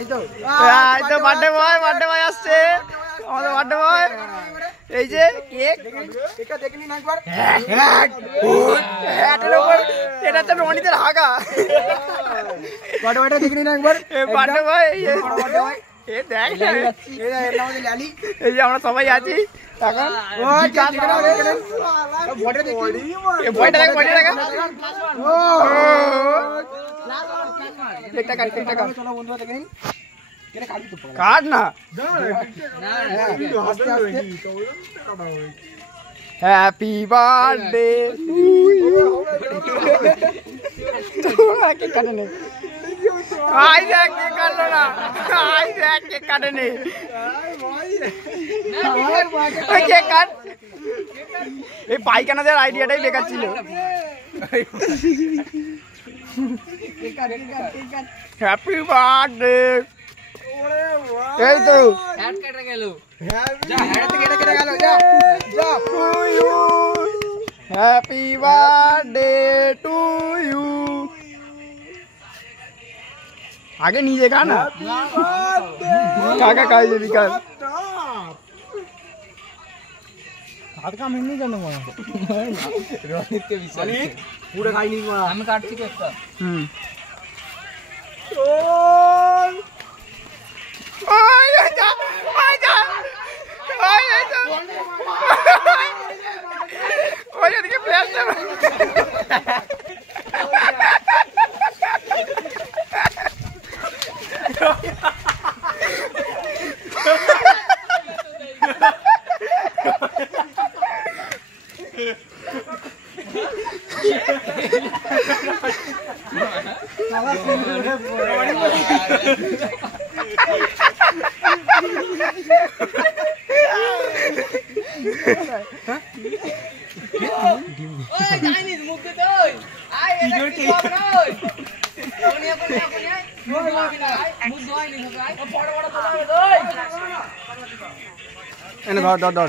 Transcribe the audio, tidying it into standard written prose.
এই তো birthday boy আসছে আমাদের বার্থডে বয়। এই যে কেক কেকটা দেখে নিন একবার। এটা তো রনিদের হাগা। বার্থডে বয়টা দেখে নিন একবার। বার্থডে বয় এই দেখ এই যে আমরা সবাই আছি এখন। কাট না হ্যাপি বার্থডে কাটে নেই আই দেখ কে কাটলো না আই দেখ কে কাটে নেই কে কাট এই পায়খানা দেওয়ার আইডিয়াটাই বেকার ছিল। হ্যাপি বার্থডে এই তো হ্যাপি বার্থডে টু ইউ। आगे नीचे खा ना काका खाई ले विकास हाथ का मिल नहीं करना मारा रोहित के विषय पूरा खाई नहीं मारा हमें काट ची केक का ओए जा आजा ओए जा ओए देखिए फ्लैश ধর